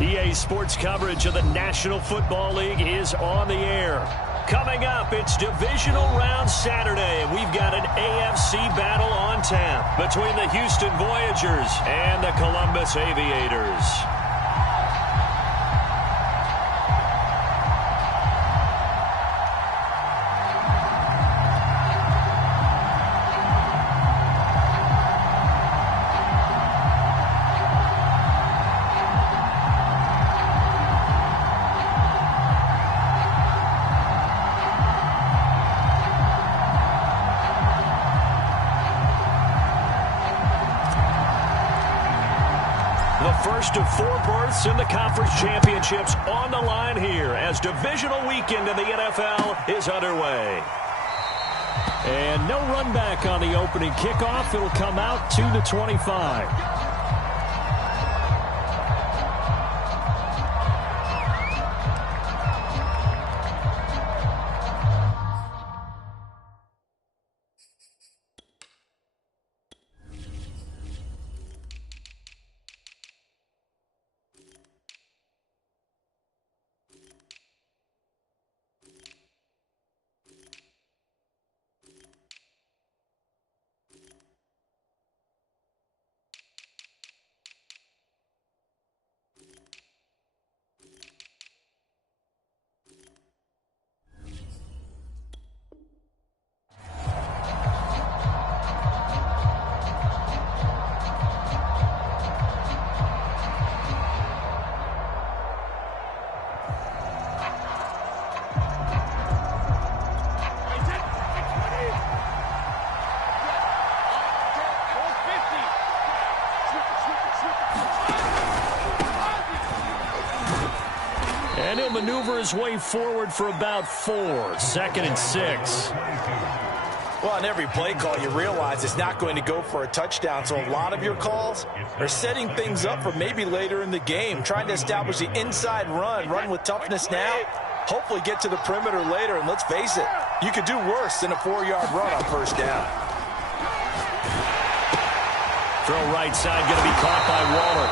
EA Sports coverage of the National Football League is on the air. Coming up, it's Divisional Round Saturday, and we've got an AFC battle on tap between the Houston Voyagers and the Columbus Aviators. First of 4 berths in the conference championships on the line here as divisional weekend in the NFL is underway. And no run back on the opening kickoff. It'll come out to the 25. And he'll maneuver his way forward for about 4. 2nd and 6. Well, on every play call, you realize it's not going to go for a touchdown. So a lot of your calls are setting things up for maybe later in the game, trying to establish the inside run with toughness now, hopefully get to the perimeter later. And let's face it, you could do worse than a 4-yard run on first down. Throw right side, going to be caught by Waller.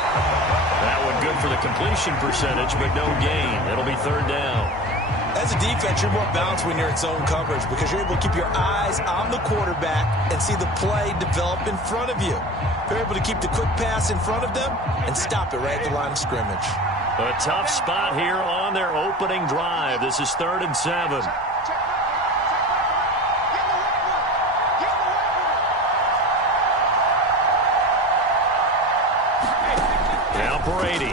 That one good for the completion percentage, but no gain. It'll be 3rd down. As a defense, you're more balanced when you're in zone coverage because you're able to keep your eyes on the quarterback and see the play develop in front of you. You're able to keep the quick pass in front of them and stop it right at the line of scrimmage. A tough spot here on their opening drive. This is 3rd and 7. Brady.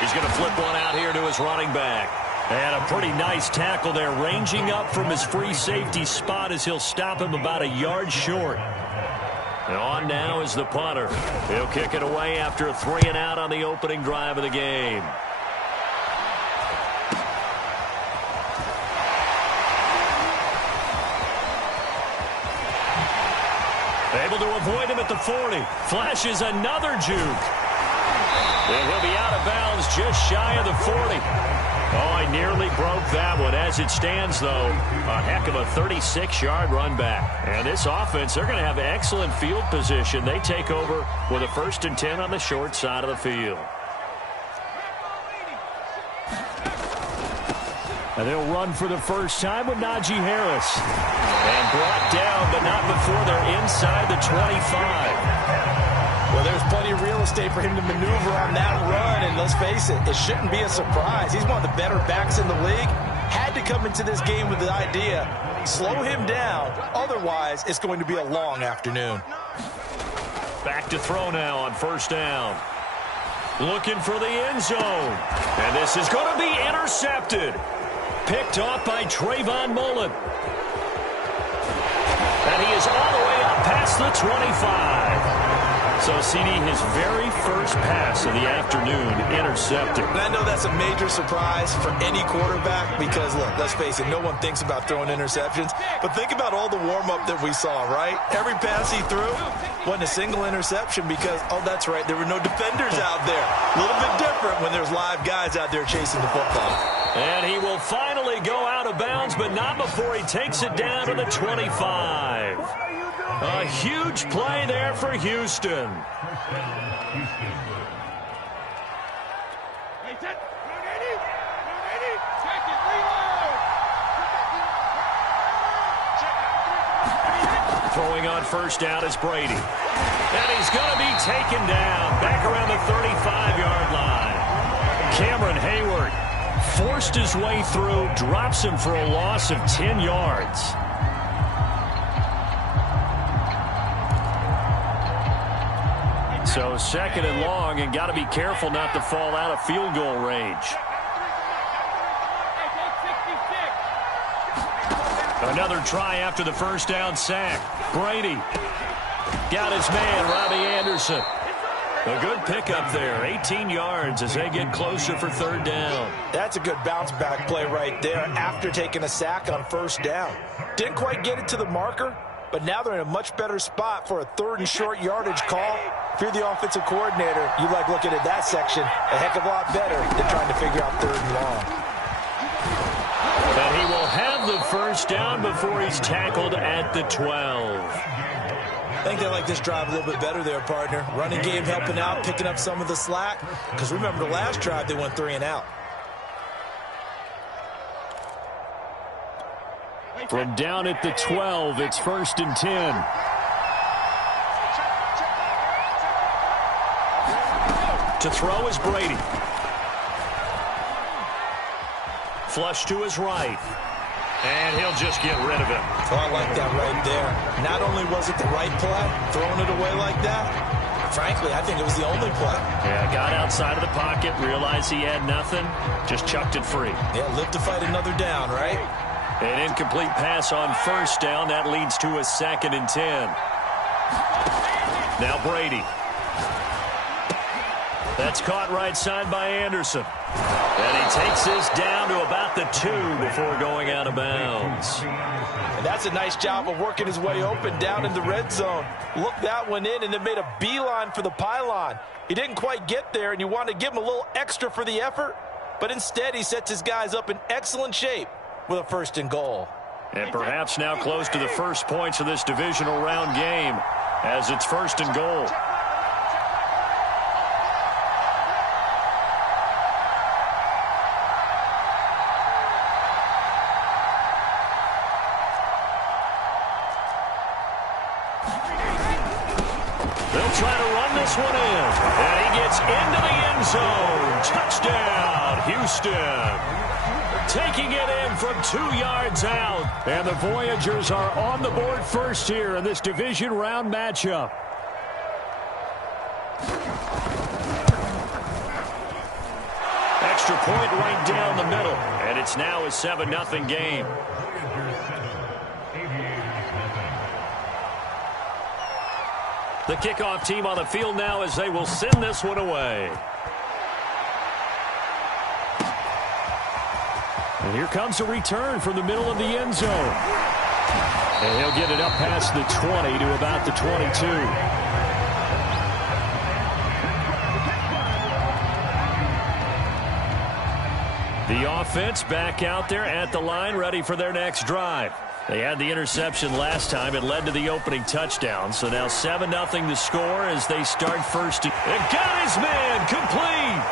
He's going to flip one out here to his running back. And a pretty nice tackle there, ranging up from his free safety spot as he'll stop him about a yard short. And on now is the punter. He'll kick it away after a 3 and out on the opening drive of the game. Able to avoid him at the 40. Flashes another juke. And he'll be out of bounds just shy of the 40. Oh, I nearly broke that one. As it stands, though, a heck of a 36-yard run back. And this offense, they're going to have excellent field position. They take over with a 1st and 10 on the short side of the field. And they'll run for the first time with Najee Harris. And brought down, but not before they're inside the 25. Well, there's plenty of real estate for him to maneuver on that run. And let's face it, it shouldn't be a surprise. He's one of the better backs in the league. Had to come into this game with the idea, slow him down. Otherwise, it's going to be a long afternoon. Back to throw now on 1st down. Looking for the end zone. And this is going to be intercepted. Picked off by Trayvon Mullen. And he is all the way up past the 25. So, CD, his very first pass of the afternoon intercepted. And I know that's a major surprise for any quarterback because, look, let's face it, no one thinks about throwing interceptions. But think about all the warm-up that we saw, right? Every pass he threw wasn't a single interception because, oh, that's right, there were no defenders out there. A little bit different when there's live guys out there chasing the football. And he will finally go out of bounds, but not before he takes it down to the 25. A huge play there for Houston. Throwing on first down is Brady. And he's going to be taken down back around the 35-yard line. Cameron Hayward forced his way through, drops him for a loss of 10 yards. So second and long, and got to be careful not to fall out of field goal range. Another try after the first down sack. Brady got his man, Robbie Anderson. A good pickup there, 18 yards as they get closer for third down. That's a good bounce back play right there after taking a sack on first down. Didn't quite get it to the marker, but now they're in a much better spot for a third and short yardage call. If you're the offensive coordinator, you like looking at that section a heck of a lot better than trying to figure out third and long. And he will have the first down before he's tackled at the 12. I think they like this drive a little bit better there, partner. Running game helping out, picking up some of the slack. Because remember the last drive, they went 3 and out. From down at the 12, it's 1st and 10. To throw is Brady. Flush to his right. And he'll just get rid of it. Oh, I like that right there. Not only was it the right play, throwing it away like that, frankly, I think it was the only play. Yeah, got outside of the pocket, realized he had nothing, just chucked it free. Yeah, live to fight another down, right? An incomplete pass on first down. That leads to a 2nd and 10. Now Brady. That's caught right side by Anderson. And he takes this down to about the 2 before going out of bounds. And that's a nice job of working his way open down in the red zone. Looked that one in and then made a beeline for the pylon. He didn't quite get there, and you want to give him a little extra for the effort. But instead, he sets his guys up in excellent shape with a 1st and goal. And perhaps now close to the first points of this divisional round game as it's 1st and goal. They'll try to run this one in. And he gets into the end zone. Touchdown, Houston. Taking it in from 2 yards out. And the Voyagers are on the board first here in this division round matchup. Extra point right down the middle. And it's now a 7-0 game. The kickoff team on the field now as they will send this one away. And here comes a return from the middle of the end zone. And he'll get it up past the 20 to about the 22. The offense back out there at the line, ready for their next drive. They had the interception last time. It led to the opening touchdown. So now 7-0 the score as they start first. And got his man complete.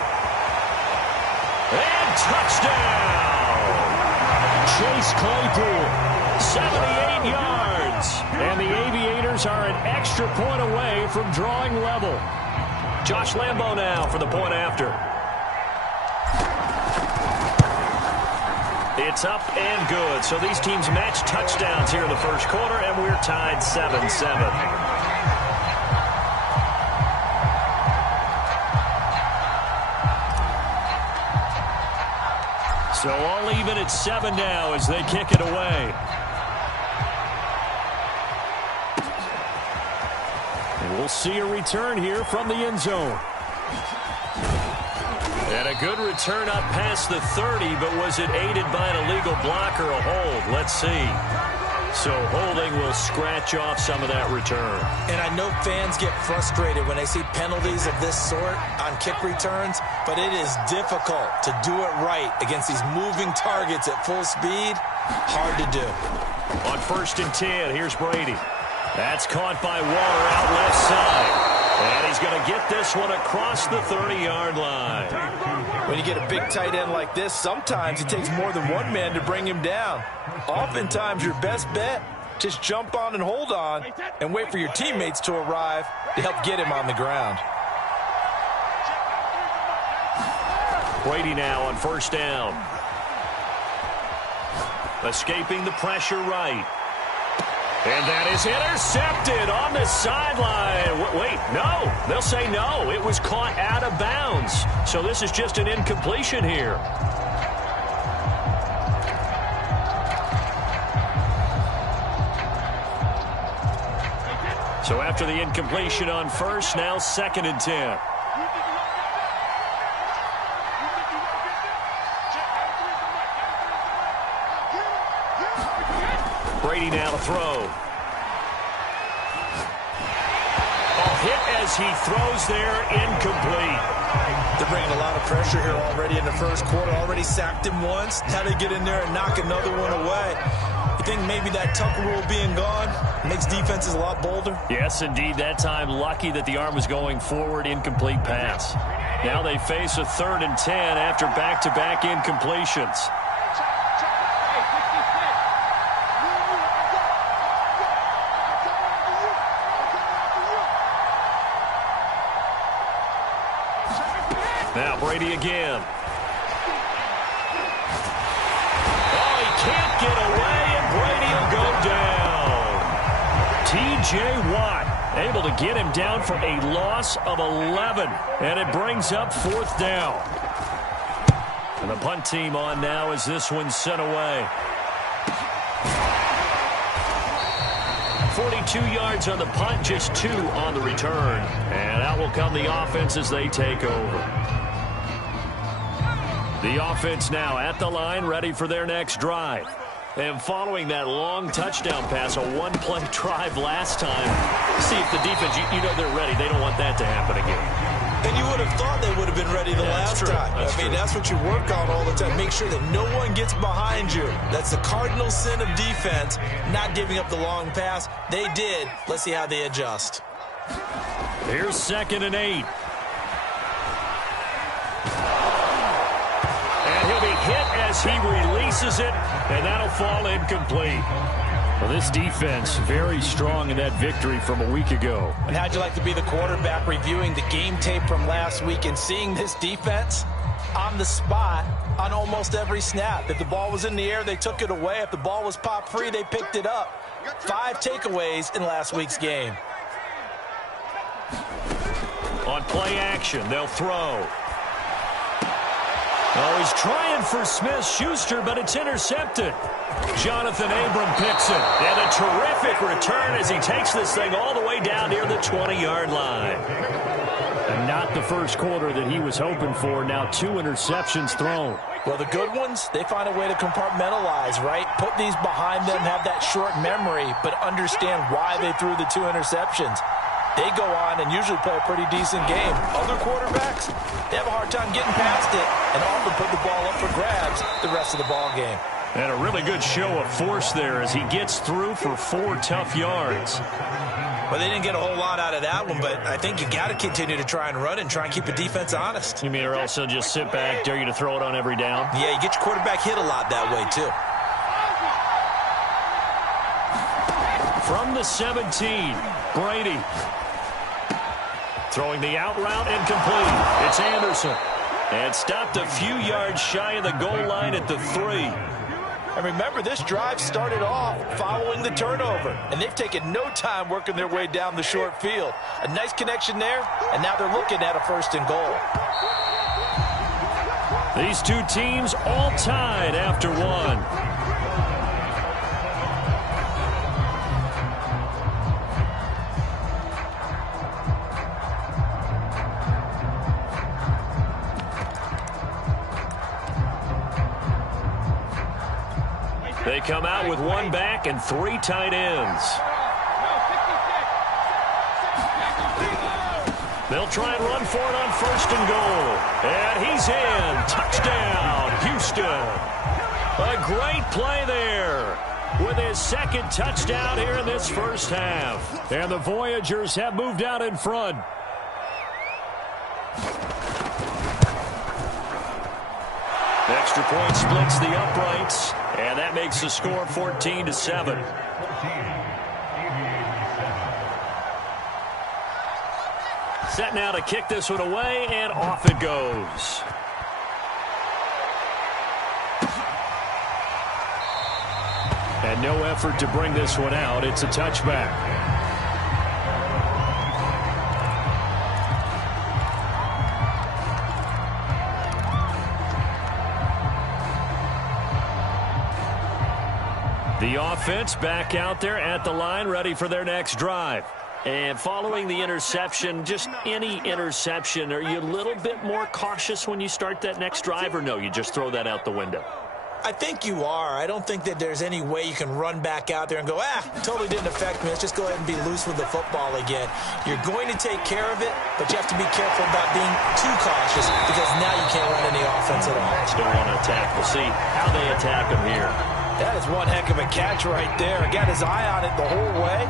And touchdown. Chase Claypool, 78 yards. And the Aviators are an extra point away from drawing level. Josh Lambo now for the point after. It's up and good. So these teams match touchdowns here in the first quarter, and we're tied 7-7. So all even at 7 now as they kick it away. And we'll see a return here from the end zone. And a good return up past the 30, but was it aided by an illegal block or a hold? Let's see. So holding will scratch off some of that return. And I know fans get frustrated when they see penalties of this sort on kick returns, but it is difficult to do it right against these moving targets at full speed. Hard to do. On 1st and 10, here's Brady. That's caught by Waller out left side. And he's going to get this one across the 30-yard line. When you get a big tight end like this, sometimes it takes more than one man to bring him down. Oftentimes, your best bet, just jump on and hold on and wait for your teammates to arrive to help get him on the ground. Brady now on first down. Escaping the pressure right. And that is intercepted on the sideline. Wait, no. They'll say no. It was caught out of bounds. So this is just an incompletion here. So after the incompletion on first, now 2nd and 10. Brady now to throw. A hit as he throws there, incomplete. They're bringing a lot of pressure here already in the first quarter. Already sacked him once. Had to get in there and knock another one away. You think maybe that Tucker rule being gone makes defenses a lot bolder? Yes, indeed. That time, lucky that the arm was going forward, incomplete pass. Now they face a 3rd and 10 after back-to-back incompletions. Now Brady again. Oh, he can't get away, and Brady will go down. T.J. Watt able to get him down for a loss of 11, and it brings up 4th down. And the punt team on now as this one's sent away. 42 yards on the punt, just 2 on the return. And out will come the offense as they take over. The offense now at the line, ready for their next drive. And following that long touchdown pass, a one-play drive last time, see if the defense, you know they're ready. They don't want that to happen again. And you would have thought they would have been ready the last time. That's what you work on all the time. Make sure that no one gets behind you. That's the cardinal sin of defense, not giving up the long pass. They did. Let's see how they adjust. Here's 2nd and 8. And he'll be hit as he releases it, and that'll fall incomplete. Well, this defense very strong in that victory from a week ago. And how'd you like to be the quarterback reviewing the game tape from last week and seeing this defense on the spot on almost every snap? If the ball was in the air, they took it away. If the ball was popped free, they picked it up. 5 takeaways in last week's game. On play action, they'll throw. Oh, he's trying for Smith-Schuster, but it's intercepted. Jonathan Abram picks it. And a terrific return as he takes this thing all the way down near the 20-yard line. And not the first quarter that he was hoping for. Now 2 interceptions thrown. Well, the good ones, they find a way to compartmentalize, right? Put these behind them, have that short memory, but understand why they threw the 2 interceptions. They go on and usually play a pretty decent game. Other quarterbacks, they have a hard time getting past it and often put the ball up for grabs the rest of the ball game. And a really good show of force there as he gets through for 4 tough yards. Well, they didn't get a whole lot out of that one, but I think you got to continue to try and run and try and keep the defense honest. You mean or else he'll just sit back, dare you to throw it on every down? Yeah, you get your quarterback hit a lot that way, too. From the 17, Brady. Throwing the out route incomplete. It's Anderson. And stopped a few yards shy of the goal line at the 3. And remember, this drive started off following the turnover. And they've taken no time working their way down the short field. A nice connection there, and now they're looking at a 1st and goal. These 2 teams all tied after 1. They come out with 1 back and 3 tight ends. They'll try and run for it on 1st and goal. And he's in. Touchdown, Houston. A great play there with his 2nd touchdown here in this first half. And the Voyagers have moved out in front. Extra point splits the uprights, and that makes the score 14-7. Set now to kick this one away, and off it goes. And no effort to bring this one out. It's a touchback. The offense back out there at the line, ready for their next drive. And following the interception, just any interception, are you a little bit more cautious when you start that next drive, or no, you just throw that out the window? I think you are. I don't think that there's any way you can run back out there and go, totally didn't affect me. Let's just go ahead and be loose with the football again. You're going to take care of it, but you have to be careful about being too cautious because now you can't run any offense at all. Still want to attack. We'll see how they attack him here. That is one heck of a catch right there. Got his eye on it the whole way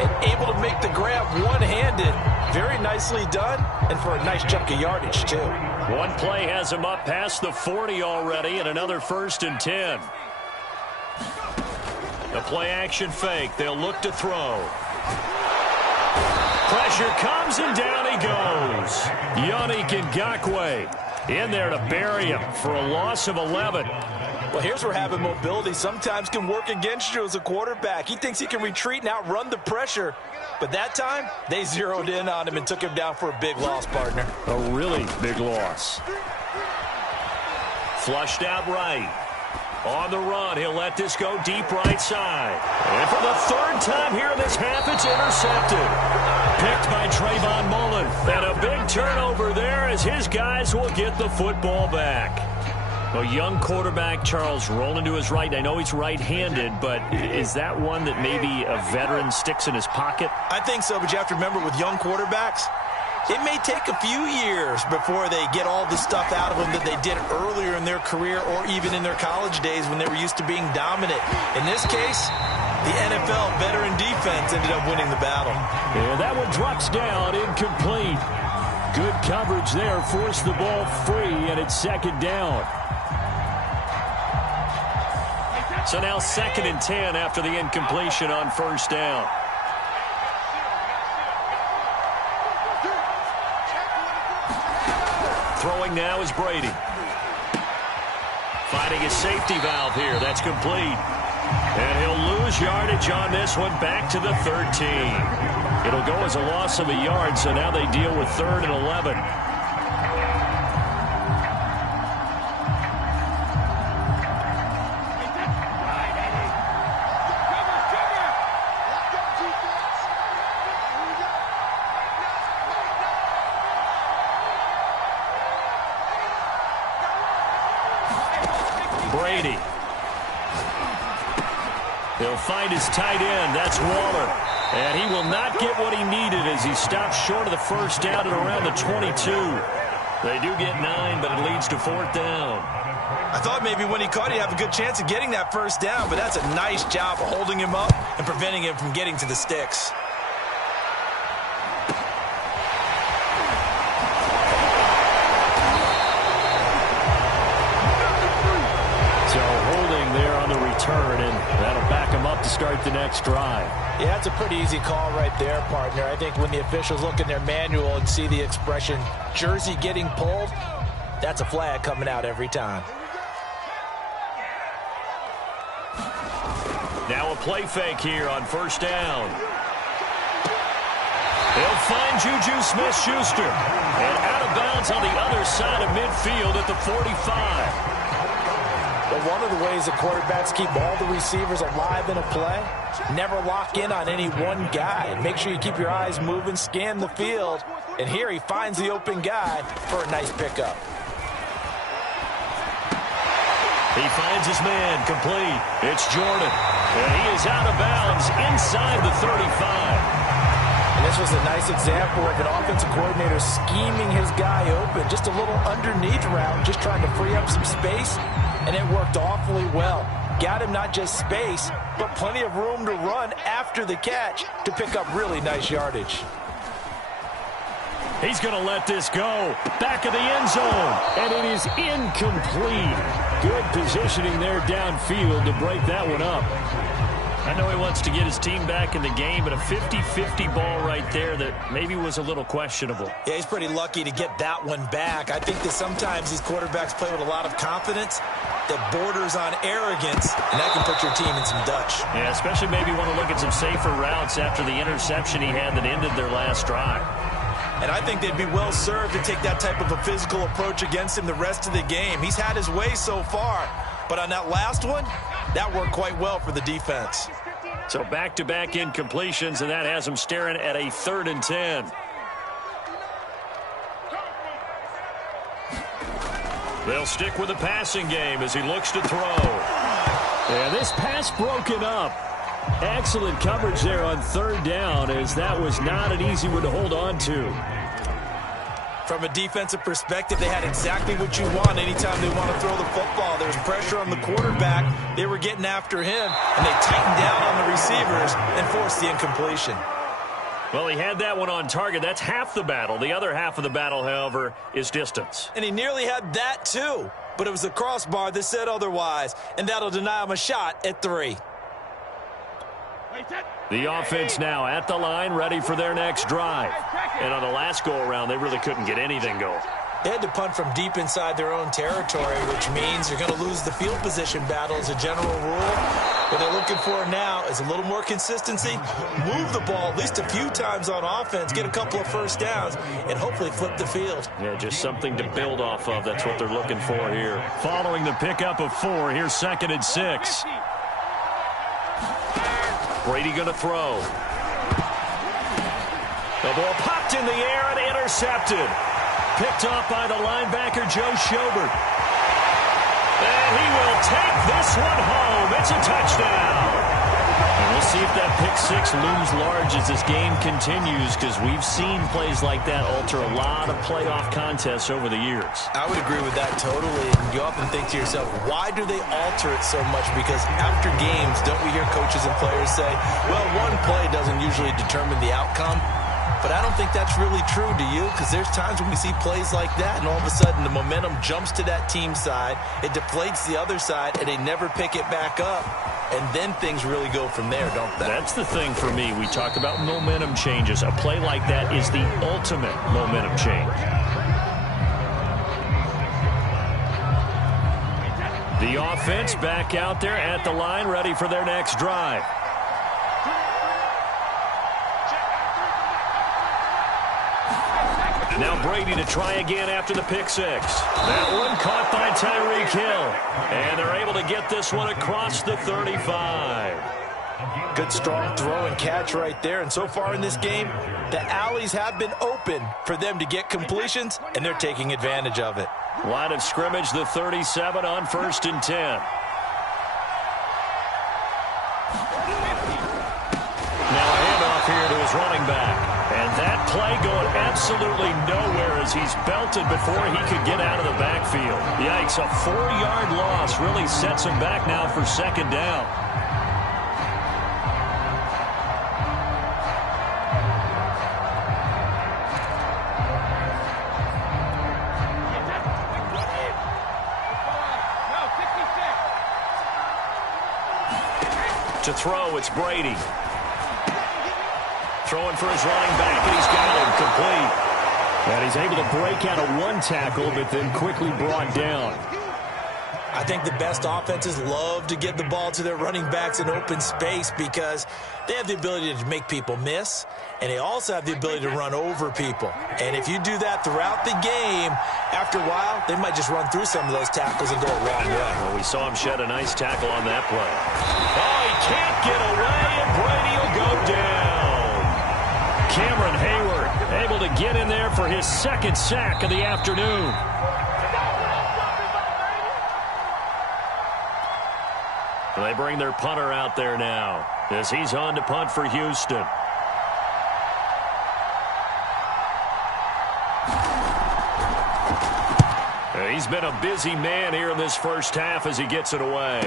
and able to make the grab one-handed. Very nicely done, and for a nice chunk of yardage, too. One play has him up past the 40 already, and another 1st and 10. The play-action fake. They'll look to throw. Pressure comes, and down he goes. Yannick Ngakoue in there to bury him for a loss of 11. Well, here's where having mobility sometimes can work against you as a quarterback. He thinks he can retreat and outrun the pressure. But that time, they zeroed in on him and took him down for a big loss, partner. A really big loss. Flushed out right. On the run, he'll let this go deep right side. And for the 3rd time here in this half, it's intercepted. Picked by Trayvon Mullen. And a big turnover there as his guys will get the football back. A young quarterback, Charles, rolling to his right. I know he's right-handed, but is that one that maybe a veteran sticks in his pocket? I think so, but you have to remember with young quarterbacks, it may take a few years before they get all the stuff out of them that they did earlier in their career or even in their college days when they were used to being dominant. In this case, the NFL veteran defense ended up winning the battle. And that one drops down, incomplete. Good coverage there, forced the ball free, and it's 2nd down. So now 2nd and 10 after the incompletion on 1st down. Throwing now is Brady. Finding his safety valve here. That's complete. And he'll lose yardage on this one back to the 13. It'll go as a loss of a yard, so now they deal with 3rd and 11. Brady. He'll find his tight end. That's Waller. And he will not get what he needed as he stops short of the 1st down at around the 22. They do get 9, but it leads to 4th down. I thought maybe when he caught, he'd have a good chance of getting that 1st down, but that's a nice job of holding him up and preventing him from getting to the sticks. Turn, and that'll back him up to start the next drive. Yeah, that's a pretty easy call right there, partner. I think when the officials look in their manual and see the expression jersey getting pulled, that's a flag coming out every time. Now a play fake here on 1st down. They'll find Juju Smith-Schuster, and out of bounds on the other side of midfield at the 45. But one of the ways that quarterbacks keep all the receivers alive in a play, never lock in on any one guy. Make sure you keep your eyes moving, scan the field. And here he finds the open guy for a nice pickup. He finds his man, complete. It's Jordan. And he is out of bounds inside the 35. And this was a nice example of an offensive coordinator scheming his guy open. Just a little underneath route, just trying to free up some space. And it worked awfully well. Got him not just space, but plenty of room to run after the catch to pick up really nice yardage. He's going to let this go. Back of the end zone. And it is incomplete. Good positioning there downfield to break that one up. I know he wants to get his team back in the game, but a 50-50 ball right there that maybe was a little questionable. Yeah, he's pretty lucky to get that one back. I think that sometimes these quarterbacks play with a lot of confidence that borders on arrogance, and that can put your team in some Dutch. Yeah, especially maybe want to look at some safer routes after the interception he had that ended their last drive. And I think they'd be well served to take that type of a physical approach against him the rest of the game. He's had his way so far, but on that last one, that worked quite well for the defense. So back-to-back incompletions, and that has him staring at a 3rd and 10. They'll stick with the passing game as he looks to throw. Yeah, this pass broken up. Excellent coverage there on 3rd down, as that was not an easy one to hold on to. From a defensive perspective, they had exactly what you want anytime they want to throw the football. There's pressure on the quarterback. They were getting after him, and they tightened down on the receivers and forced the incompletion. Well, he had that one on target. That's half the battle. The other half of the battle, however, is distance. And he nearly had that, too. But it was the crossbar that said otherwise, and that'll deny him a shot at 3. The offense now at the line, ready for their next drive. And on the last go-around, they really couldn't get anything going. They had to punt from deep inside their own territory, which means you're going to lose the field position battle as a general rule. What they're looking for now is a little more consistency, move the ball at least a few times on offense, get a couple of first downs, and hopefully flip the field. Yeah, just something to build off of. That's what they're looking for here. Following the pickup of 4, here's 2nd and 6. Brady going to throw. The ball popped in the air and intercepted. Picked off by the linebacker, Joe Schobert. And he will take this one home. It's a touchdown. And we'll see if that pick 6 looms large as this game continues, because we've seen plays like that alter a lot of playoff contests over the years. I would agree with that totally. And you often think to yourself, why do they alter it so much? Because after games, don't we hear coaches and players say, well, one play doesn't usually determine the outcome? But I don't think that's really true, do you? Because there's times when we see plays like that, and all of a sudden the momentum jumps to that team side, it deflates the other side, and they never pick it back up. And then things really go from there, don't they? That's the thing for me. We talk about momentum changes. A play like that is the ultimate momentum change. The offense back out there at the line, ready for their next drive. Now Brady to try again after the pick 6. That one caught by Tyreek Hill. And they're able to get this one across the 35. Good strong throw and catch right there. And so far in this game, the alleys have been open for them to get completions, and they're taking advantage of it. Line of scrimmage, the 37 on 1st and 10. Now a handoff here to his running back. And that play going absolutely nowhere as he's belted before he could get out of the backfield. Yikes, a 4-yard loss really sets him back now for 2nd down. To throw, it's Brady. Throwing for his running back, and he's got him complete. And he's able to break out of 1 tackle, but then quickly brought down. I think the best offenses love to get the ball to their running backs in open space because they have the ability to make people miss, and they also have the ability to run over people. And if you do that throughout the game, after a while, they might just run through some of those tackles and go a long way. Well, we saw him shed a nice tackle on that play. Oh, he can't get away, and Brady will go down. Cameron Hayward able to get in there for his 2nd sack of the afternoon. They bring their punter out there now as he's on to punt for Houston. He's been a busy man here in this first half as he gets it away.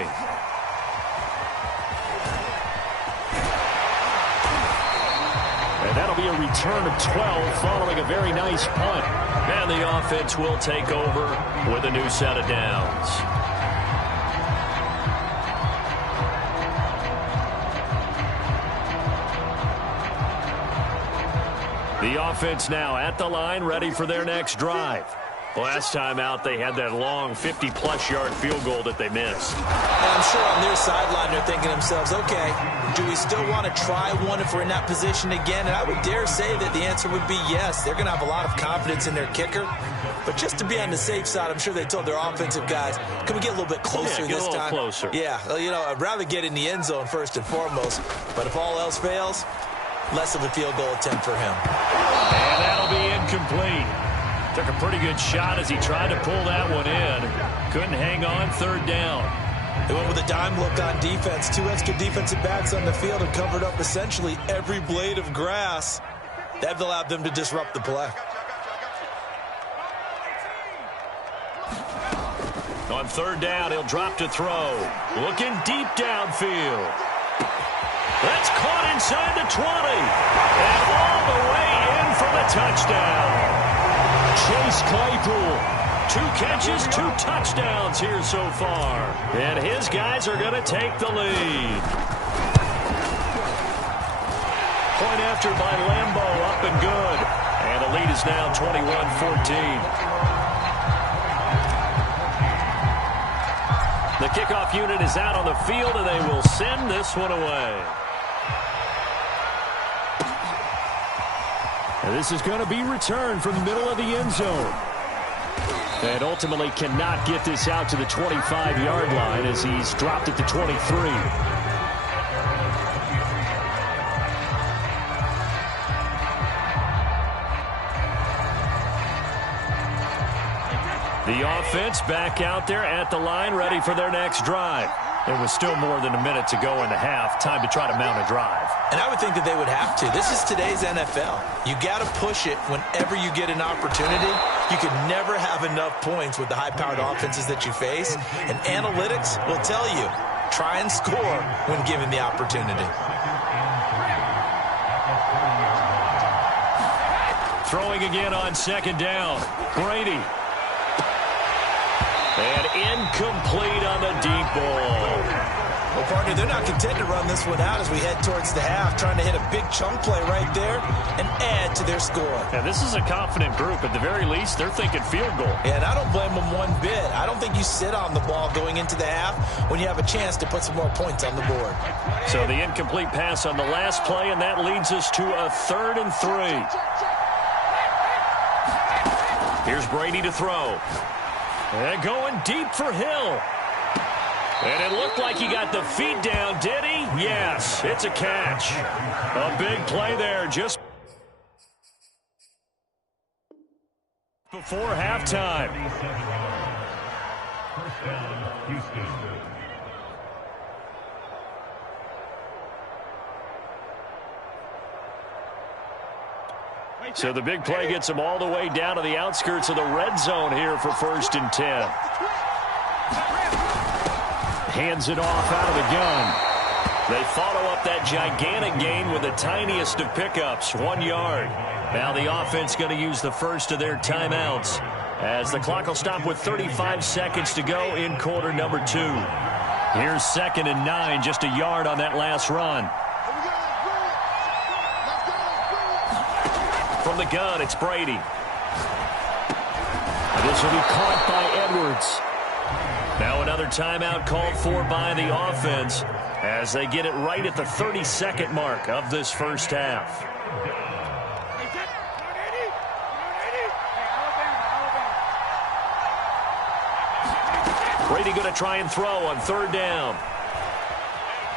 And that'll be a return of 12 following a very nice punt. And the offense will take over with a new set of downs. The offense now at the line, ready for their next drive. Last time out, they had that long 50-plus yard field goal that they missed. And I'm sure on their sideline, they're thinking to themselves, okay, do we still want to try one if we're in that position again? And I would dare say that the answer would be yes. They're going to have a lot of confidence in their kicker. But just to be on the safe side, I'm sure they told their offensive guys, can we get a little bit closer this time? Closer. Yeah, you know, I'd rather get in the end zone first and foremost. But if all else fails, less of a field goal attempt for him. And that'll be incomplete. Took a pretty good shot as he tried to pull that one in. Couldn't hang on, third down. They went with a dime look on defense. 2 extra defensive backs on the field and covered up essentially every blade of grass. That allowed them to disrupt the play. On third down, he'll drop to throw. Looking deep downfield. That's caught inside the 20. And all the way in for the touchdown. Chase Claypool, 2 catches, 2 touchdowns here so far. And his guys are going to take the lead. Point after by Lambo, up and good. And the lead is now 21-14. The kickoff unit is out on the field, and they will send this one away. And this is going to be returned from the middle of the end zone. And ultimately cannot get this out to the 25-yard line as he's dropped at the 23. The offense back out there at the line, ready for their next drive. There was still more than a minute to go in the half. Time to try to mount a drive. And I would think that they would have to. This is today's NFL. You got to push it whenever you get an opportunity. You can never have enough points with the high-powered offenses that you face. And analytics will tell you, try and score when given the opportunity. Throwing again on second down. Brady. And incomplete on the deep ball. Well, partner, they're not content to run this one out as we head towards the half, trying to hit a big chunk play right there and add to their score. Yeah, this is a confident group. At the very least, they're thinking field goal. Yeah, and I don't blame them one bit. I don't think you sit on the ball going into the half when you have a chance to put some more points on the board. So the incomplete pass on the last play, and that leads us to a 3rd and 3. Here's Brady to throw. And going deep for Hill. And it looked like he got the feet down, did he? Yes, it's a catch. A big play there just before halftime. So the big play gets him all the way down to the outskirts of the red zone here for 1st and 10. Hands it off out of the gun. They follow up that gigantic gain with the tiniest of pickups, 1 yard. Now the offense going to use the first of their timeouts as the clock will stop with 35 seconds to go in quarter number 2. Here's 2nd and 9, just a yard on that last run. From the gun, it's Brady. This will be caught by Edwards. Now another timeout called for by the offense as they get it right at the 32nd mark of this first half. Brady going to try and throw on 3rd down.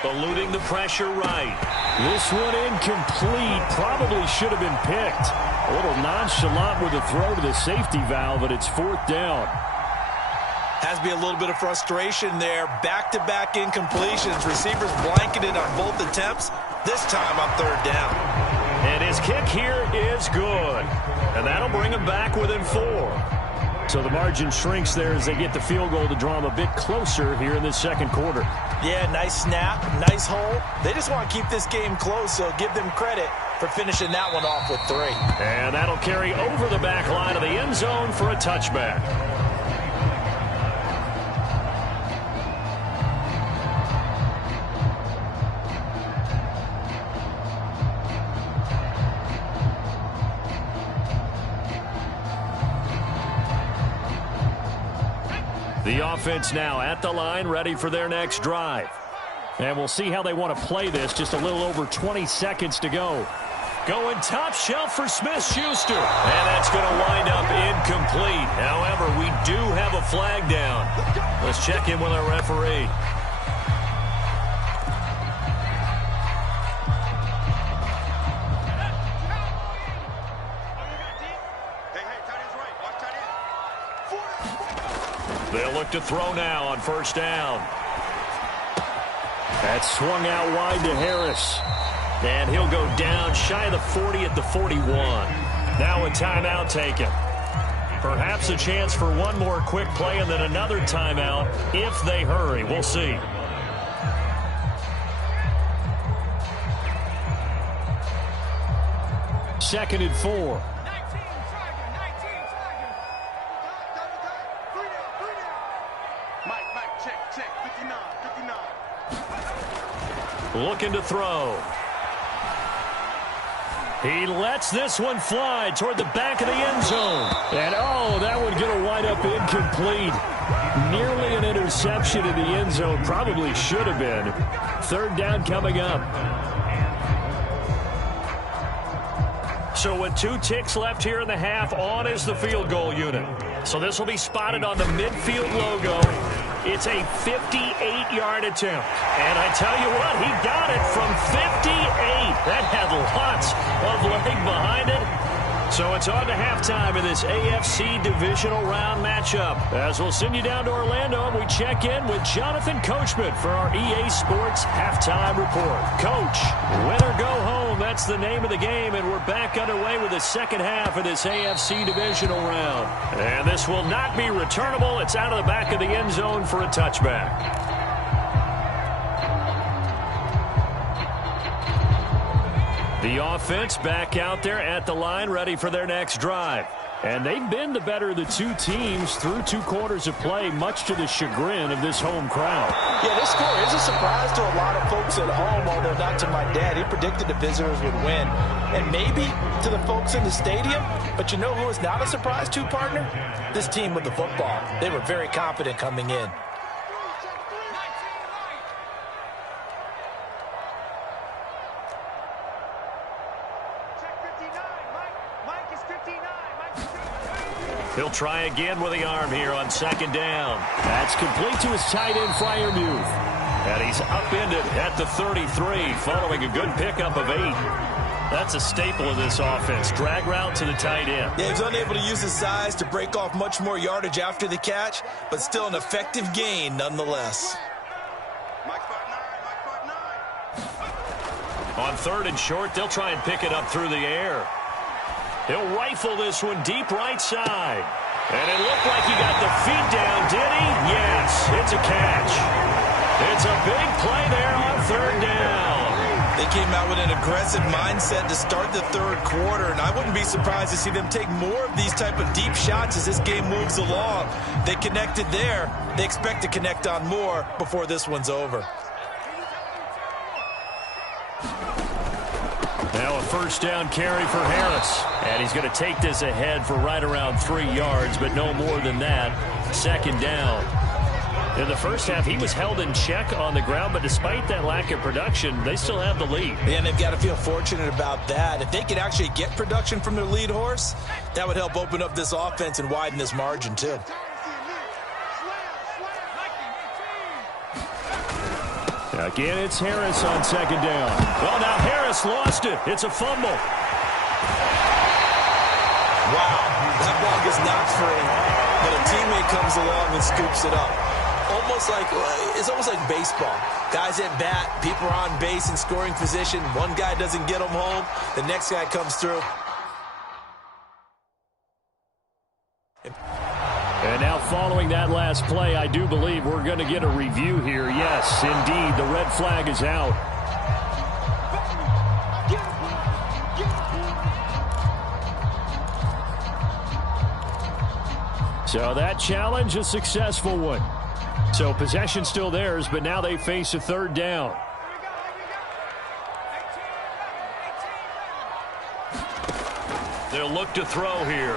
Eluding the pressure right. This one incomplete. Probably should have been picked. A little nonchalant with a throw to the safety valve, but it's 4th down. Has to be a little bit of frustration there. Back-to-back incompletions. Receivers blanketed on both attempts. This time on 3rd down. And his kick here is good. And that'll bring him back within 4. So the margin shrinks there as they get the field goal to draw them a bit closer here in this second quarter. Yeah, nice snap, nice hole. They just want to keep this game close, so give them credit. for finishing that one off with 3. And that'll carry over the back line of the end zone for a touchback. The offense now at the line, ready for their next drive. And we'll see how they want to play this. Just a little over 20 seconds to go. Going top shelf for Smith-Schuster. And that's going to wind up incomplete. However, we do have a flag down. Let's check in with our referee. They'll look to throw now on first down. That's swung out wide to Harris. And he'll go down shy of the 40 at the 41. Now a timeout taken. Perhaps a chance for one more quick play and then another timeout if they hurry. We'll see. Second and 4. Looking to throw. He lets this one fly toward the back of the end zone. And, oh, that one going to wind up incomplete. Nearly an interception in the end zone. Probably should have been. Third down coming up. So with 2 ticks left here in the half, on is the field goal unit. So this will be spotted on the midfield logo. It's a 58-yard attempt. And I tell you what, he got it from 58. That had lots of leg behind it. So it's on to halftime in this AFC divisional round matchup. As we'll send you down to Orlando, we check in with Jonathan Coachman for our EA Sports Halftime Report. Coach, win or go home, that's the name of the game, and we're back underway with the second half of this AFC divisional round. And this will not be returnable. It's out of the back of the end zone for a touchback. The offense back out there at the line, ready for their next drive. And they've been the better of the 2 teams through 2 quarters of play, much to the chagrin of this home crowd. Yeah, this score is a surprise to a lot of folks at home, although not to my dad. He predicted the visitors would win. And maybe to the folks in the stadium. But you know who is not a surprise to, partner? This team with the football. They were very confident coming in. He'll try again with the arm here on second down. That's complete to his tight end, Freiermuth. And he's upended at the 33 following a good pickup of 8. That's a staple of this offense. Drag route to the tight end. Yeah, he's unable to use his size to break off much more yardage after the catch, but still an effective gain nonetheless. On third and short, they'll try and pick it up through the air. He'll rifle this one deep right side. And it looked like he got the feet down, did he? Yes, it's a catch. It's a big play there on third down. They came out with an aggressive mindset to start the third quarter, and I wouldn't be surprised to see them take more of these type of deep shots as this game moves along. They connected there. They expect to connect on more before this one's over. Now a first down carry for Harris. And he's going to take this ahead for right around 3 yards, but no more than that. Second down. In the first half, he was held in check on the ground, but despite that lack of production, they still have the lead. And they've got to feel fortunate about that. If they could actually get production from their lead horse, that would help open up this offense and widen this margin too. Again, it's Harris on second down. Well, now Harris lost it. It's a fumble. Wow, that ball gets knocked free, but a teammate comes along and scoops it up. It's almost like baseball. Guys at bat, people are on base in scoring position. One guy doesn't get them home, the next guy comes through. And now following that last play, I do believe we're going to get a review here. Yes, indeed, the red flag is out. So that challenge, a successful one. So possession still theirs, but now they face a third down. They'll look to throw here.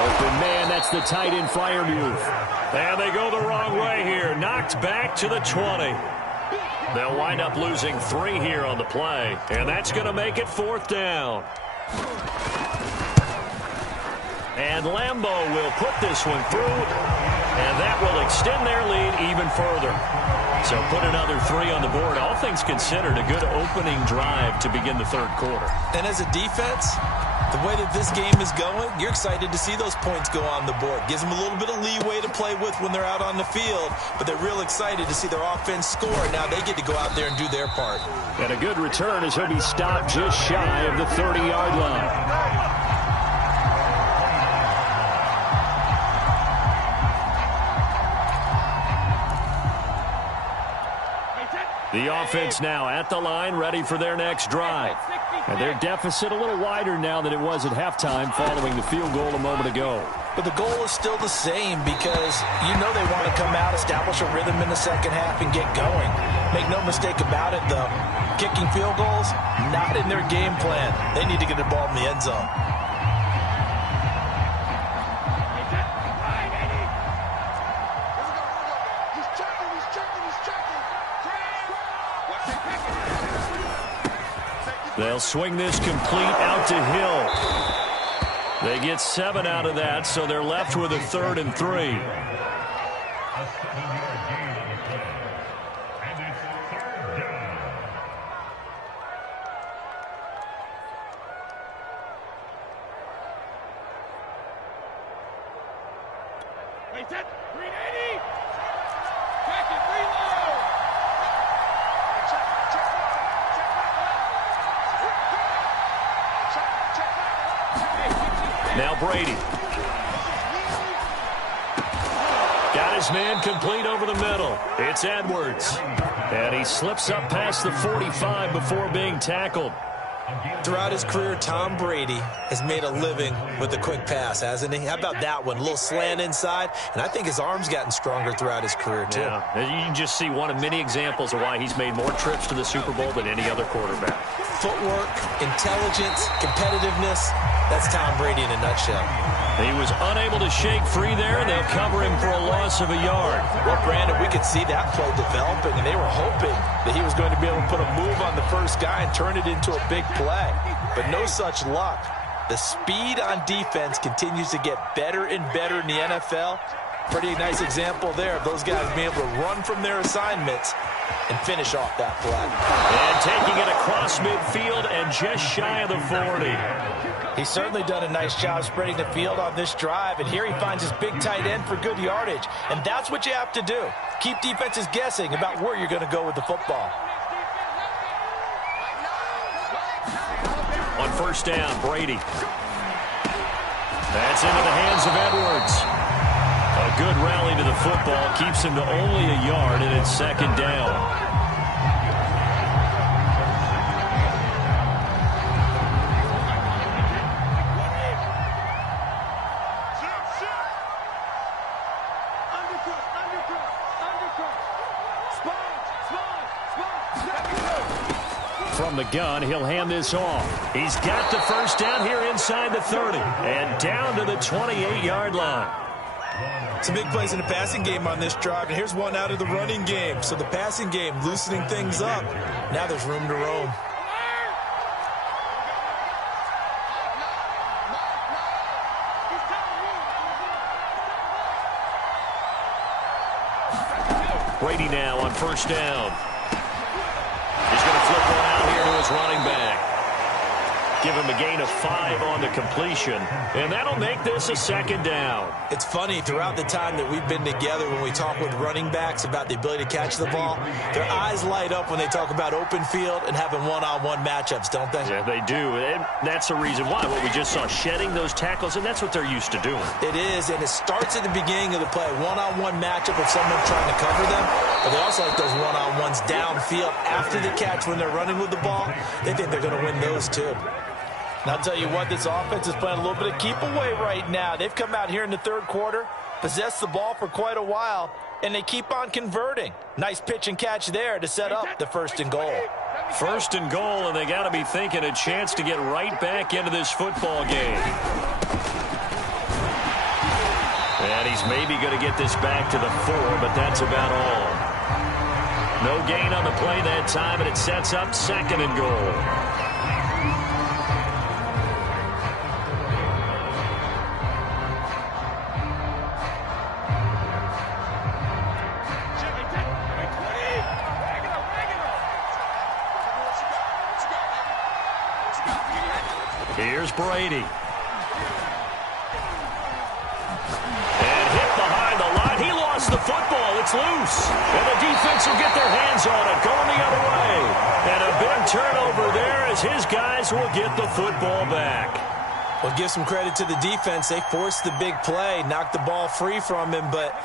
Open man, that's the tight end flyer move. And they go the wrong way here. Knocked back to the 20. They'll wind up losing 3 here on the play. And that's going to make it 4th down. And Lambeau will put this one through. And that will extend their lead even further. So put another 3 on the board. All things considered, a good opening drive to begin the third quarter. And as a defense, the way that this game is going, you're excited to see those points go on the board. Gives them a little bit of leeway to play with when they're out on the field, but they're real excited to see their offense score. Now they get to go out there and do their part. And a good return as he'll be stopped just shy of the 30-yard line. The offense now at the line, ready for their next drive. And their deficit a little wider now than it was at halftime following the field goal a moment ago. But the goal is still the same because you know they want to come out, establish a rhythm in the second half, and get going. Make no mistake about it, though. Kicking field goals, not in their game plan. They need to get the ball in the end zone. They'll swing this complete out to Hill. They get 7 out of that, so they're left with a 3rd and 3. Now Brady. Got his man complete over the middle. It's Edwards. And he slips up past the 45 before being tackled. Throughout his career, Tom Brady has made a living with the quick pass, hasn't he? How about that one? A little slant inside, and I think his arm's gotten stronger throughout his career, too. Yeah, you can just see one of many examples of why he's made more trips to the Super Bowl than any other quarterback. Footwork, intelligence, competitiveness, that's Tom Brady in a nutshell. He was unable to shake free there, and they'll cover him for a loss of a yard. Well, Brandon, we could see that play developing, and they were hoping that he was going to be able to put a move on the first guy and turn it into a big play. But no such luck. The speed on defense continues to get better and better in the NFL. Pretty nice example there of those guys being able to run from their assignments and finish off that play. And taking it across midfield and just shy of the 40. He's certainly done a nice job spreading the field on this drive, and here he finds his big tight end for good yardage. And that's what you have to do. Keep defenses guessing about where you're going to go with the football. On first down, Brady. That's into the hands of Edwards. A good rally to the football keeps him to only a yard, and it's 2nd down. From the gun, he'll hand this off. He's got the first down here inside the 30 and down to the 28-yard line. Some big plays in the passing game on this drive, and here's one out of the running game. So the passing game loosening things up. Now there's room to roam. Brady now on first down. He's going to flip one out here to his running back. Give him a gain of 5 on the completion, and that'll make this a 2nd down. It's funny, throughout the time that we've been together, when we talk with running backs about the ability to catch the ball, their eyes light up when they talk about open field and having one-on-one matchups, don't they? Yeah, they do, and that's the reason why. What we just saw, shedding those tackles, and that's what they're used to doing. It is, and it starts at the beginning of the play, one-on-one matchup of someone trying to cover them, but they also like those one-on-ones downfield after the catch when they're running with the ball. They think they're going to win those, too. And I'll tell you what, this offense is playing a little bit of keep away right now. They've come out here in the third quarter, possessed the ball for quite a while, and they keep on converting. Nice pitch and catch there to set up the 1st and goal. 1st and goal, and they got to be thinking a chance to get right back into this football game. And he's maybe going to get this back to the 4, but that's about all. No gain on the play that time, and it sets up 2nd and goal. Here's Brady. And hit behind the line. He lost the football. It's loose. And the defense will get their hands on it. Going the other way. And a big turnover there as his guys will get the football back. Well, give some credit to the defense. They forced the big play, knocked the ball free from him, but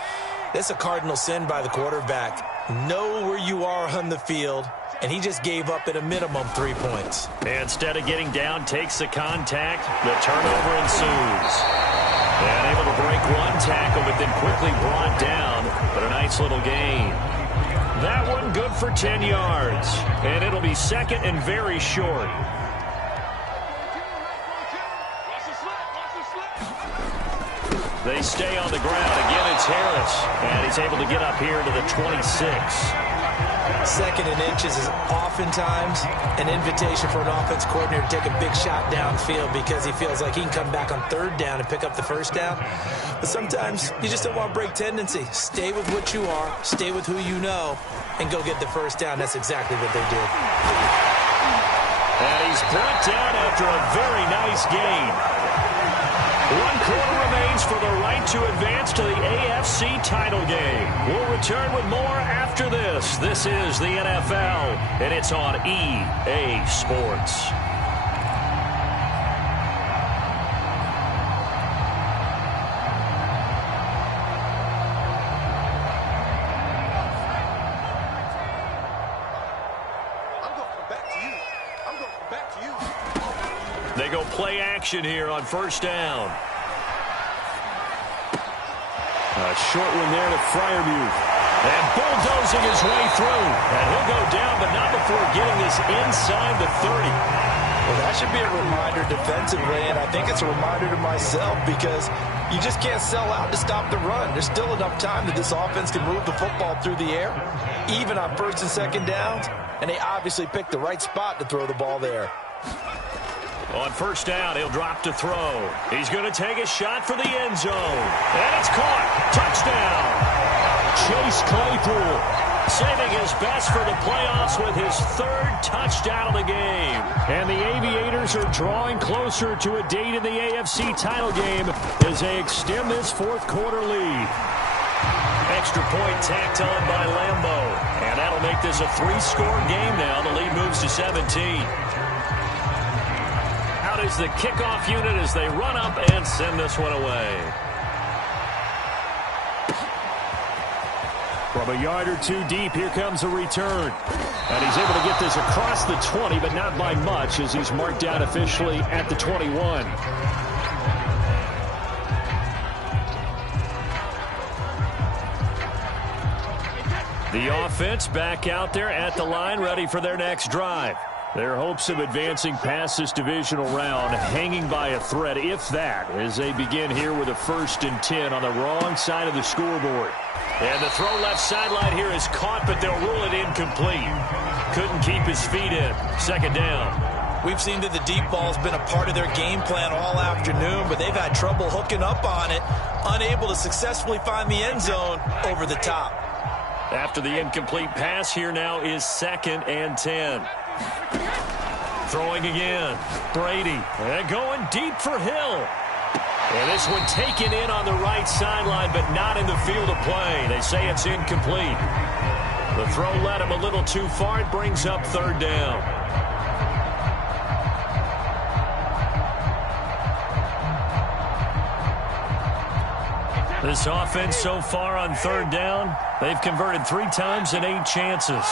that's a cardinal sin by the quarterback. Know where you are on the field. And he just gave up at a minimum 3 points. Instead of getting down, takes the contact. The turnover ensues. And able to break one tackle, but then quickly brought down. But a nice little gain. That one good for 10 yards. And it'll be 2nd and very short. They stay on the ground. Again, it's Harris. And he's able to get up here to the 26. 2nd and inches is oftentimes an invitation for an offense coordinator to take a big shot downfield because he feels like he can come back on 3rd down and pick up the 1st down. But sometimes you just don't want to break tendency. Stay with what you are, stay with who you know, and go get the 1st down. That's exactly what they did. And he's brought down after a very nice gain. 1 quarter remains for the right to advance to the AFC title game. We'll return with more after this. This is the NFL, and it's on EA Sports. They go play action here on 1st down. A short one there to Freiermuth. And bulldozing his way through. And he'll go down, but not before getting this inside the 30. Well, that should be a reminder defensively, and I think it's a reminder to myself because you just can't sell out to stop the run. There's still enough time that this offense can move the football through the air, even on 1st and 2nd downs, and they obviously picked the right spot to throw the ball there. On 1st down, he'll drop to throw. He's going to take a shot for the end zone. And it's caught. Touchdown. Chase Claypool saving his best for the playoffs with his 3rd touchdown of the game. And the Aviators are drawing closer to a date in the AFC title game as they extend this 4th quarter lead. Extra point tacked on by Lambeau. And that'll make this a 3-score game now. The lead moves to 17. Is the kickoff unit as they run up and send this one away. From a yard or 2 deep, here comes a return. And he's able to get this across the 20, but not by much as he's marked down officially at the 21. The offense back out there at the line, ready for their next drive. Their hopes of advancing past this divisional round hanging by a thread, if that, as they begin here with a 1st and 10 on the wrong side of the scoreboard. And the throw left sideline here is caught, but they'll rule it incomplete. Couldn't keep his feet in. 2nd down. We've seen that the deep ball's been a part of their game plan all afternoon, but they've had trouble hooking up on it, unable to successfully find the end zone over the top. After the incomplete pass, here now is 2nd and 10. Throwing again. Brady. And going deep for Hill. And this one taken in on the right sideline, but not in the field of play. They say it's incomplete. The throw led him a little too far. It brings up 3rd down. This offense so far on 3rd down, they've converted 3 times in 8 chances.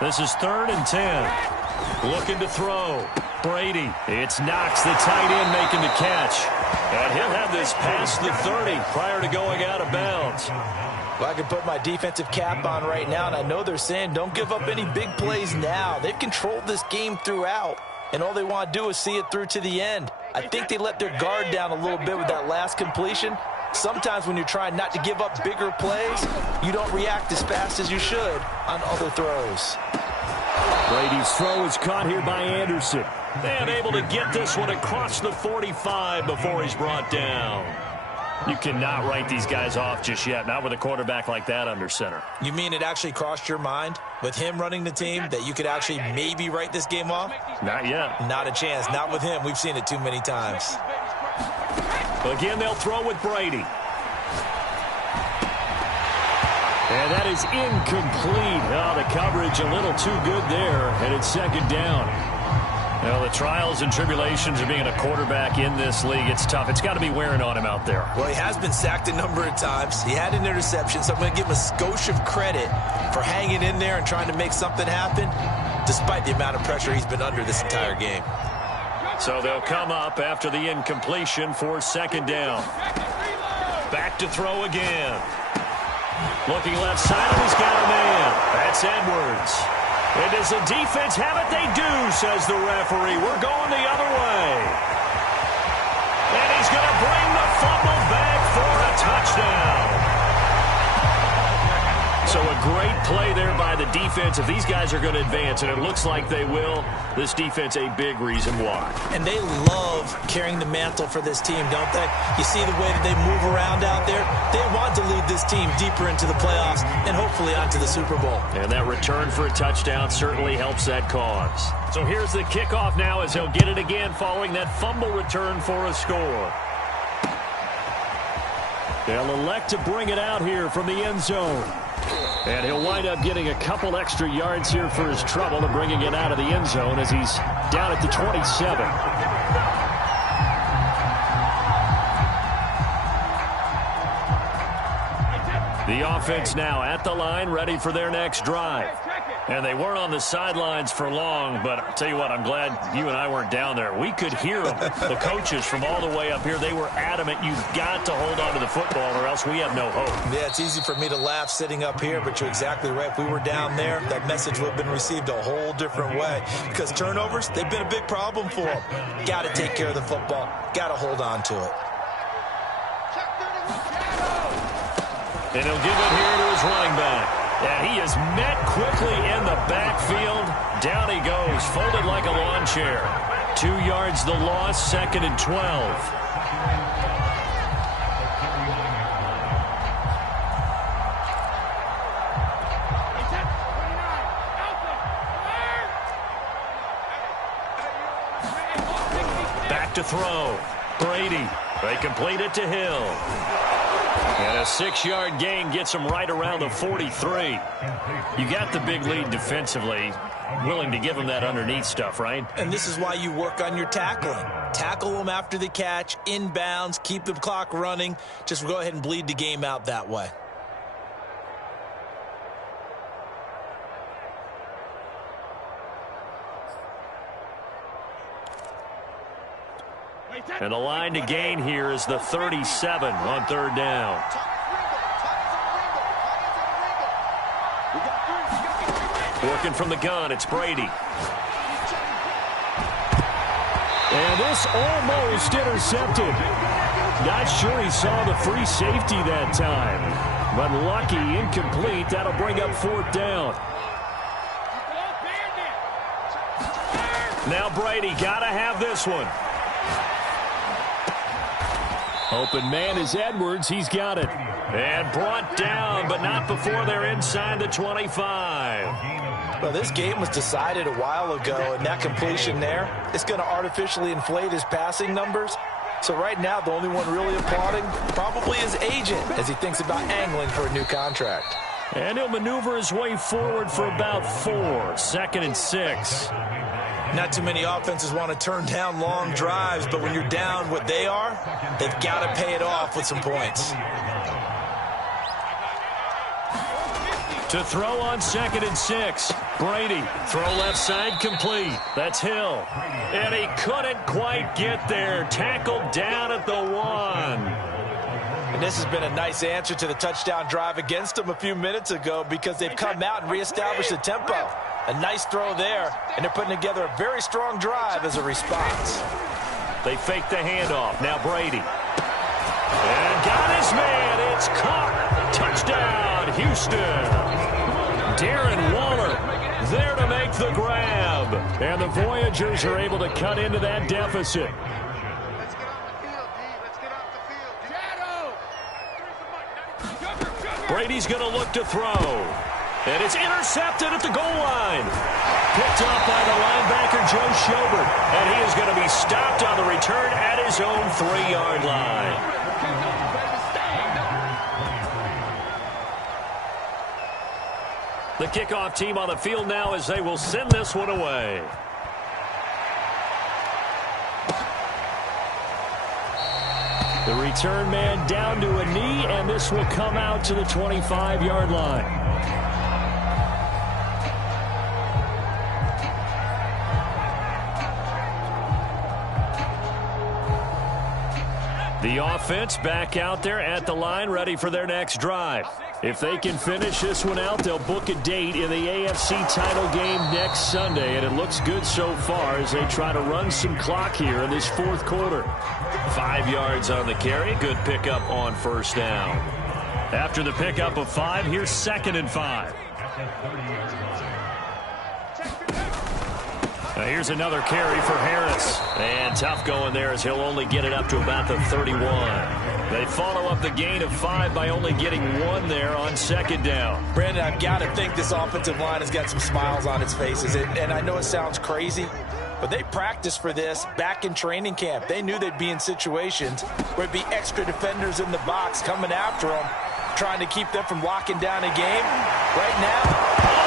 This is 3rd and 10. Looking to throw. Brady. It's Knox, the tight end, making the catch. And he'll have this past the 30 prior to going out of bounds. Well, I can put my defensive cap on right now, and I know they're saying don't give up any big plays now. They've controlled this game throughout, and all they want to do is see it through to the end. I think they let their guard down a little bit with that last completion. Sometimes when you're trying not to give up bigger plays, you don't react as fast as you should on other throws. Brady's throw is caught here by Anderson. And able to get this one across the 45 before he's brought down. You cannot write these guys off just yet, not with a quarterback like that under center. You mean it actually crossed your mind with him running the team that you could actually maybe write this game off? Not yet. Not a chance. Not with him. We've seen it too many times. Again, they'll throw with Brady. And that is incomplete. Oh, the coverage a little too good there, and it's second down. Well, the trials and tribulations of being a quarterback in this league, it's tough. It's got to be wearing on him out there. Well, he has been sacked a number of times. He had an interception, so I'm going to give him a skosh of credit for hanging in there and trying to make something happen, despite the amount of pressure he's been under this entire game. So they'll come up after the incompletion for second down. Back to throw again. Looking left side, and he's got a man. That's Edwards. And does the defense have it? They do, says the referee. We're going the other way. And he's going to bring the fumble back for a touchdown. So a great play there by the defense. If these guys are going to advance, and it looks like they will, this defense a big reason why. And they love carrying the mantle for this team, don't they? You see the way that they move around out there? They want to lead this team deeper into the playoffs and hopefully onto the Super Bowl. And that return for a touchdown certainly helps that cause. So here's the kickoff now as he'll get it again following that fumble return for a score. They'll elect to bring it out here from the end zone. And he'll wind up getting a couple extra yards here for his trouble to bringing it out of the end zone as he's down at the 27. The offense now at the line, ready for their next drive. And they weren't on the sidelines for long, but I'll tell you what, I'm glad you and I weren't down there. We could hear them, the coaches from all the way up here. They were adamant, you've got to hold on to the football or else we have no hope. Yeah, it's easy for me to laugh sitting up here, but you're exactly right. If we were down there, that message would have been received a whole different way. Because turnovers, they've been a big problem for them. Got to take care of the football. Got to hold on to it. And he'll give it here to his running back. And he is met quickly in the backfield. Down he goes, folded like a lawn chair. 2 yards the loss, 2nd and 12. Back to throw. Brady. They complete it to Hill. And a 6-yard gain gets him right around the 43. You got the big lead defensively. Willing to give him that underneath stuff, right? And this is why you work on your tackling. Tackle them after the catch, inbounds, keep the clock running. Just go ahead and bleed the game out that way. And the line to gain here is the 37 on third down. Working from the gun, it's Brady. And this almost intercepted. Not sure he saw the free safety that time. But lucky, incomplete. That'll bring up fourth down. Now Brady, gotta have this one. Open man is Edwards. He's got it. And brought down, but not before they're inside the 25. Well, this game was decided a while ago, and that completion there is going to artificially inflate his passing numbers. So right now, the only one really applauding probably his agent as he thinks about angling for a new contract. And he'll maneuver his way forward for about 4. 2nd and 6. Not too many offenses want to turn down long drives, but when you're down what they are, they've got to pay it off with some points. To throw on 2nd and 6. Brady, throw left side complete. That's Hill. And he couldn't quite get there. Tackled down at the 1. And this has been a nice answer to the touchdown drive against them a few minutes ago because they've come out and reestablished the tempo. A nice throw there, and they're putting together a very strong drive as a response. They fake the handoff. Now Brady. And got his man. It's caught. Touchdown, Houston. Darren Waller there to make the grab. And the Voyagers are able to cut into that deficit. Let's get off the field, D. Let's get off the field. Shadow! Brady's going to look to throw. And it's intercepted at the goal line. Picked up by the linebacker, Joe Schobert. And he is going to be stopped on the return at his own 3-yard line. The kickoff team on the field now as they will send this one away. The return man down to a knee, and this will come out to the 25-yard line. The offense back out there at the line, ready for their next drive. If they can finish this one out, they'll book a date in the AFC title game next Sunday, and it looks good so far as they try to run some clock here in this 4th quarter. 5 yards on the carry. Good pickup on 1st down. After the pickup of 5, here's 2nd and 5. Now here's another carry for Harris. And tough going there as he'll only get it up to about the 31. They follow up the gain of 5 by only getting 1 there on 2nd down. Brandon, I've got to think this offensive line has got some smiles on its faces. And I know it sounds crazy, but they practiced for this back in training camp. They knew they'd be in situations where it'd be extra defenders in the box coming after them, trying to keep them from locking down a game. Right now,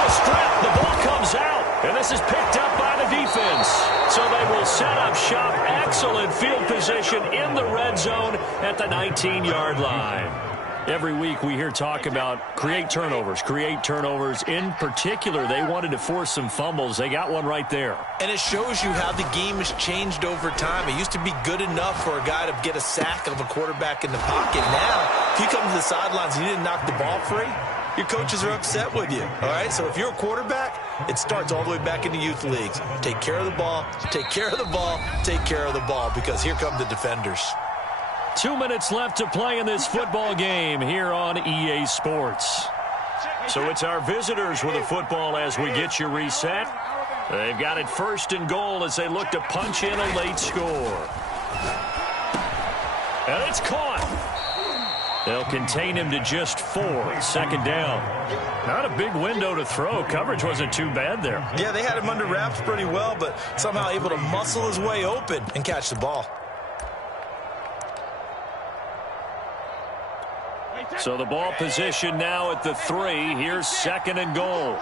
strip. The ball comes out, and this is picked up by the defense. So they will set up shop. Excellent field position in the red zone at the 19-yard line. Every week we hear talk about create turnovers. In particular, they wanted to force some fumbles. They got one right there. And it shows you how the game has changed over time. It used to be good enough for a guy to get a sack of a quarterback in the pocket. Now, if you come to the sidelines and you didn't knock the ball free, your coaches are upset with you. All right, so if you're a quarterback, it starts all the way back in the youth leagues. Take care of the ball, take care of the ball, take care of the ball, because here come the defenders. 2 minutes left to play in this football game here on EA Sports. So it's our visitors with the football as we get you reset. They've got it 1st and goal as they look to punch in a late score. And it's caught. They'll contain him to just 4. 2nd down. Not a big window to throw. Coverage wasn't too bad there. Yeah, they had him under wraps pretty well, but somehow able to muscle his way open and catch the ball. So the ball position now at the 3. Here's 2nd and goal.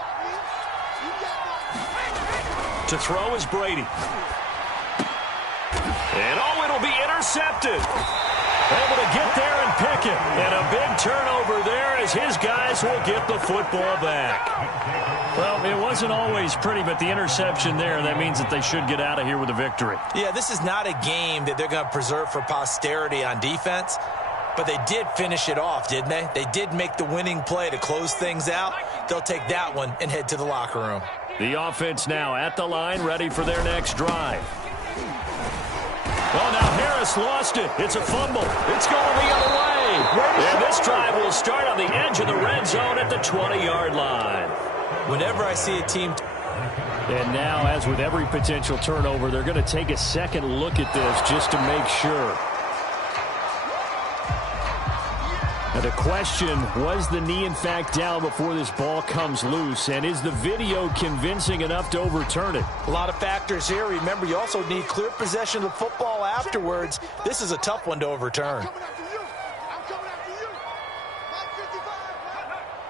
To throw is Brady. And it'll be intercepted. Able to get there and pick it. And a big turnover there as his guys will get the football back. Well, it wasn't always pretty, but the interception there, that means that they should get out of here with a victory. Yeah, this is not a game that they're going to preserve for posterity on defense. But they did finish it off, didn't they? They did make the winning play to close things out. They'll take that one and head to the locker room. The offense now at the line, ready for their next drive. Well, now Harris lost it. It's a fumble. It's going the other way. And this drive will start on the edge of the red zone at the 20-yard line. Whenever I see a team... And now, as with every potential turnover, they're going to take a second look at this just to make sure. Now the question, was the knee in fact down before this ball comes loose? And is the video convincing enough to overturn it? A lot of factors here. Remember, you also need clear possession of the football afterwards. This is a tough one to overturn.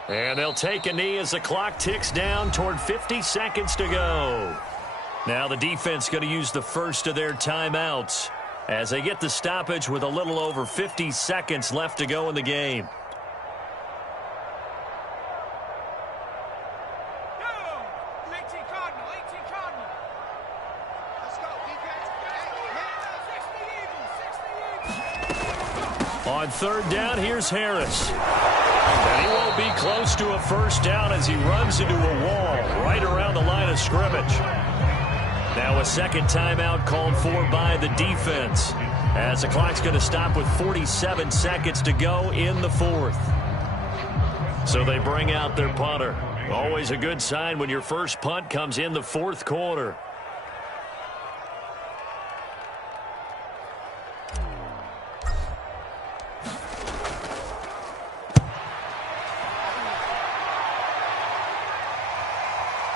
And they'll take a knee as the clock ticks down toward 50 seconds to go. Now the defense going to use the first of their timeouts as they get the stoppage with a little over 50 seconds left to go in the game. On third down, here's Harris. And he won't be close to a first down as he runs into a wall right around the line of scrimmage. Now a second timeout called for by the defense, as the clock's going to stop with 47 seconds to go in the fourth. So they bring out their punter. Always a good sign when your first punt comes in the fourth quarter.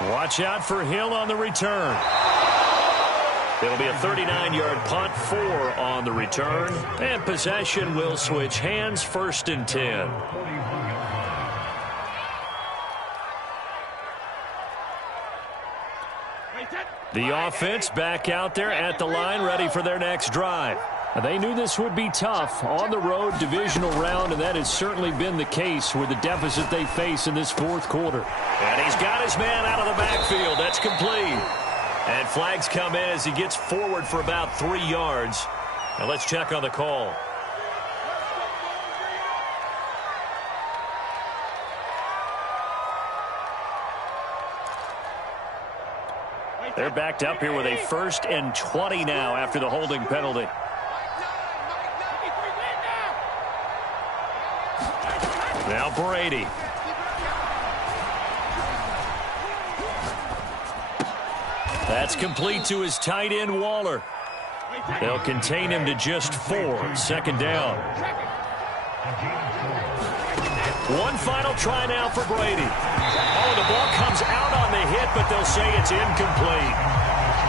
Watch out for Hill on the return. It'll be a 39-yard punt, 4 on the return. And possession will switch hands, 1st and 10. The offense back out there at the line, ready for their next drive. They knew this would be tough on the road divisional round, and that has certainly been the case with the deficit they face in this fourth quarter. And he's got his man out of the backfield. That's complete. And flags come in as he gets forward for about 3 yards. Now let's check on the call. They're backed up here with a 1st and 20 now after the holding penalty. Now Brady. That's complete to his tight end, Waller. They'll contain him to just 4. 2nd down. One final try now for Brady. Oh, the ball comes out on the hit, but they'll say it's incomplete.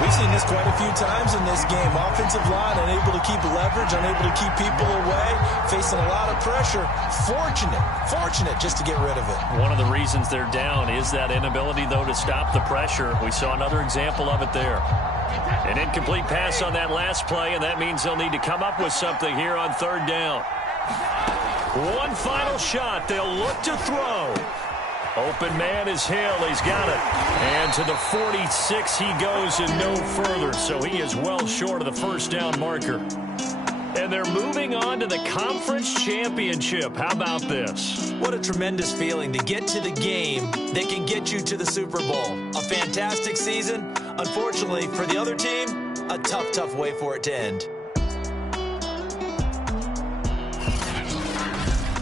We've seen this quite a few times in this game. Offensive line unable to keep leverage, unable to keep people away, facing a lot of pressure. Fortunate just to get rid of it. One of the reasons they're down is that inability, though, to stop the pressure. We saw another example of it there. An incomplete pass on that last play, and that means they'll need to come up with something here on 3rd down. One final shot. They'll look to throw. Open man is Hill. He's got it. And to the 46 he goes and no further. So he is well short of the first down marker. And they're moving on to the conference championship. How about this? What a tremendous feeling to get to the game that can get you to the Super Bowl. A fantastic season. Unfortunately, for the other team, a tough way for it to end.